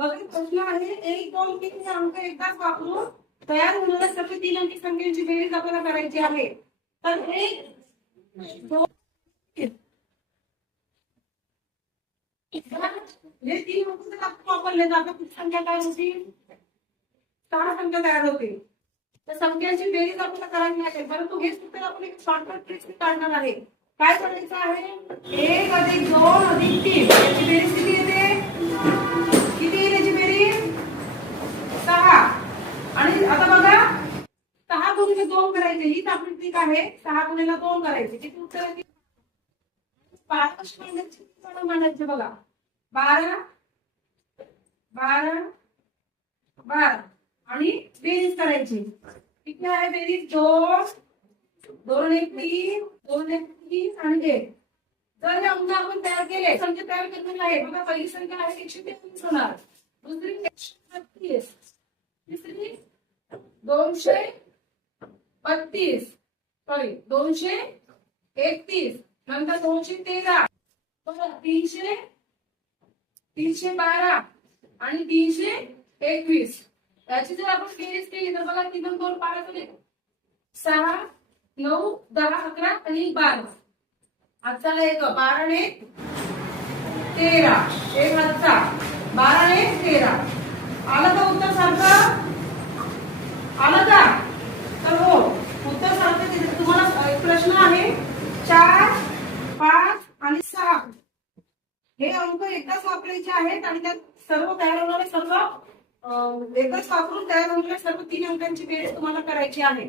बघा प्रश्न आहे 1, 2, 3 हे अंक एकदाच वापरून तयार होणाऱ्या सर्व 3 अंकी संख्येची बेरीज आपल्याला करायची आहे. तर 1, 2 हे 3 अंक वापरले जातात. किती संख्या तयार होतील? 6 संख्या तयार होतील. तर संख्यांची बेरीज आपल्याला करायची आहे, परंतु हे सूत्र आपण एक शॉर्टकट ट्रिक काढणार आहे. काय करायचं आहे? 1 + 2 + 3 याची बेरीज किती येते? किती येईल याची बेरीज? 6. आणि आता बघा 6 गुणिले 2 करायचे, हीच आपली ट्रिक आहे. 6 गुणिले 2 करायचे. किती उत्तर येतील? 12 मांडायचे बघा. 12 12 12 आणि बेरीज करायची. किती आहे बेरीज? 2 2 1 3 2 1 3 आणि 1. जर हे अंक आपण तयार केले, संख्या तयार करणार आहे. बघा पहिली संख्या आहे 123 होणार, दुसरी 132, तिसरी 232, सॉरी 231, नंतर 213, 300 312 आणि 321. याची जर आपण बेरीज केली तर बघा 3 2 12 केले 6 9 10 11 आणि 12. आजचा एक 12 ने 13, एक आजचा 12 ने 13. आलं का उत्तर सारखं? आलं का? तर हो, उत्तर सारखं. तुम्हाला एक प्रश्न आहे. 4 5 आणि 6 हे अंक एकदाच वापरायचे आहेत आणि त्यात सर्व तयार होणारे सर्व एकदाच वापरून तयार होणाऱ्या सर्व 3 अंकांची बेरीज तुम्हाला करायची आहे.